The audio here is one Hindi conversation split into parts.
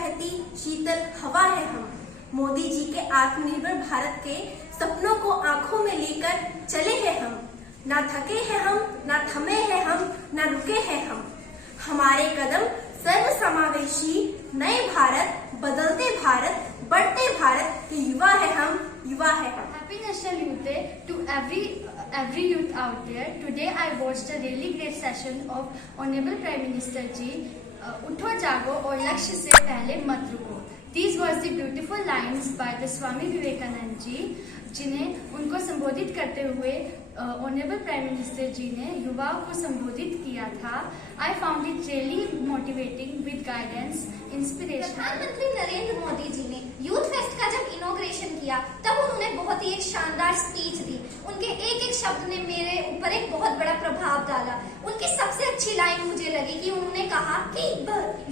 बहती शीतल हवा है हम। मोदी जी के आत्मनिर्भर भारत के सपनों को आंखों में लेकर चले हैं हम। ना थके हैं हम, ना थमे हैं हम, ना रुके हैं हम। हमारे कदम सर्व समावेशी नए भारत, बदलते भारत, बढ़ते भारत के युवा है हम, युवा है हम। Happy National Youth Day to every youth out there. Today I watched a really great session of Honorable Prime Minister ji. उठो जागो और लक्ष्य से पहले मत रुको. These was the beautiful lines by the Swami Vivekanand ji, जिन्हें उनको संबोधित करते हुए ऑनरेबल प्राइम मिनिस्टर जी ने युवाओं को संबोधित किया था. I found it really motivating with guidance, inspiration. प्रधानमंत्री नरेंद्र मोदी जी ने यूथ फेस्ट का जब इनॉग्रेशन किया तब उन्होंने बहुत ही एक शानदार स्पीच दी. उनके एक एक शब्द ने मेरे ऊपर एक बहुत बड़ा प्रभाव डाला. उनकी सबसे अच्छी लाइन मुझे लगी कि उन्होंने कहा कि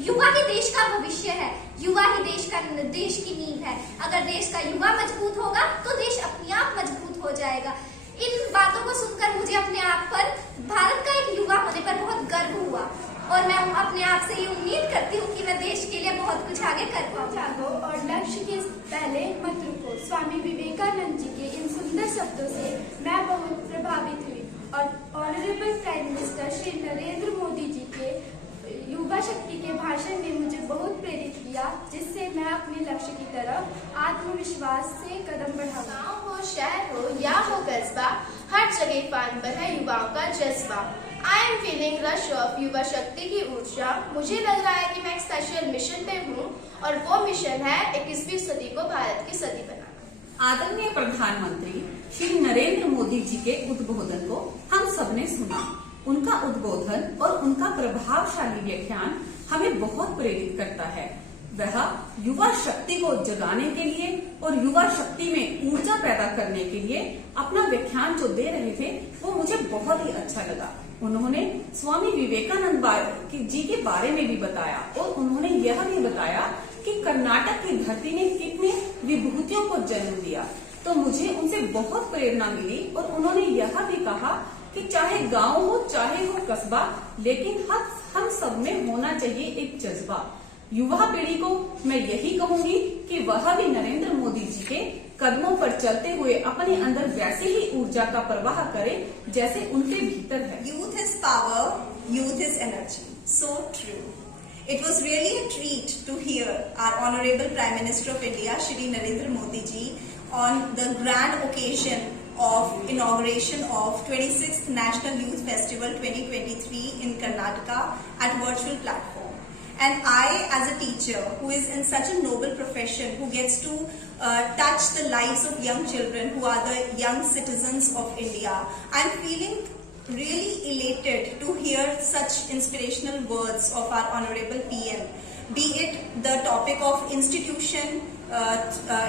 युवा ही देश का भविष्य है, युवा ही देश की नींव है. अगर देश का युवा मजबूत होगा तो देश अपने आप मजबूत हो जाएगा. इन बातों को सुनकर मुझे अपने आप पर, भारत का एक युवा होने पर बहुत गर्व हुआ और मैं अपने आप से ये उम्मीद करती हूँ कि मैं देश के लिए बहुत कुछ आगे कर पाऊँ. जागो और लक्ष्य के पहले मत रुको. स्वामी विवेकानंद जी के इन सुंदर शब्दों से मैं बहुत प्रभावित हुई और honourable prime minister Shri Narendra Modi ji के युवा शक्ति के भाषण ने मुझे बहुत प्रेरित किया, जिससे मैं अपने लक्ष्य की तरफ आत्मविश्वास से कदम बढ़ाऊं. गाँव हो, शहर हो या हो कस्बा, हर जगह फान पर है युवाओं का जज्बा. I am feeling rush of युवा शक्ति की ऊर्जा. मुझे लग रहा है कि मैं एक स्पेशल मिशन पे हूँ और वो मिशन है 21वीं सदी को भारत की सदी बनाना. आदरणीय प्रधानमंत्री श्री नरेंद्र मोदी जी के उद्बोधन को हम सबने सुना. उनका उद्बोधन और उनका प्रभावशाली व्याख्यान हमें बहुत प्रेरित करता है. वह युवा शक्ति को जगाने के लिए और युवा शक्ति में ऊर्जा पैदा करने के लिए अपना व्याख्यान जो दे रहे थे वो मुझे बहुत ही अच्छा लगा. उन्होंने स्वामी विवेकानंद जी के बारे में भी बताया और उन्होंने यह भी बताया कि कर्नाटक की धरती ने कितने विभूतियों को जन्म दिया. तो मुझे उनसे बहुत प्रेरणा मिली और उन्होंने यह भी कहा कि चाहे गांव हो चाहे हो कस्बा, लेकिन हम सब में होना चाहिए एक जज्बा. युवा पीढ़ी को मैं यही कहूंगी कि वह भी नरेंद्र मोदी जी के कदमों पर चलते हुए अपने अंदर वैसे ही ऊर्जा का प्रवाह करे जैसे उनके भीतर है. Youth is power, youth is energy. So true. It was really a treat to hear our Honorable Prime Minister of India, Shri Narendra Modi ji, on the grand occasion of inauguration of 26th National Youth Festival 2023 in Karnataka at virtual platform. And I, as a teacher who is in such a noble profession, who gets to touch the lives of young children who are the young citizens of India, I'm feeling really elated to hear such inspirational words of our Honorable PM. Be it the topic of institution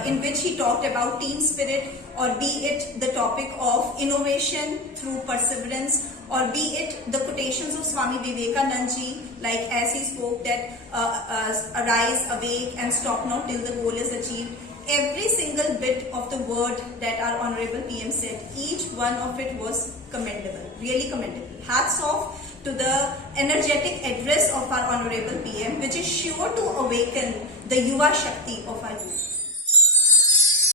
in which he talked about team spirit, or be it the topic of innovation through perseverance, or be it the quotations of Swami Vivekanand ji, like as he spoke that arise, awake and stop not till the goal is achieved. Every single bit of the word that our Honorable PM said, each one of it was commendable, really commendable. Hats off to the energetic address of our Honorable PM, which is sure to awaken the Yuva Shakti of our youth.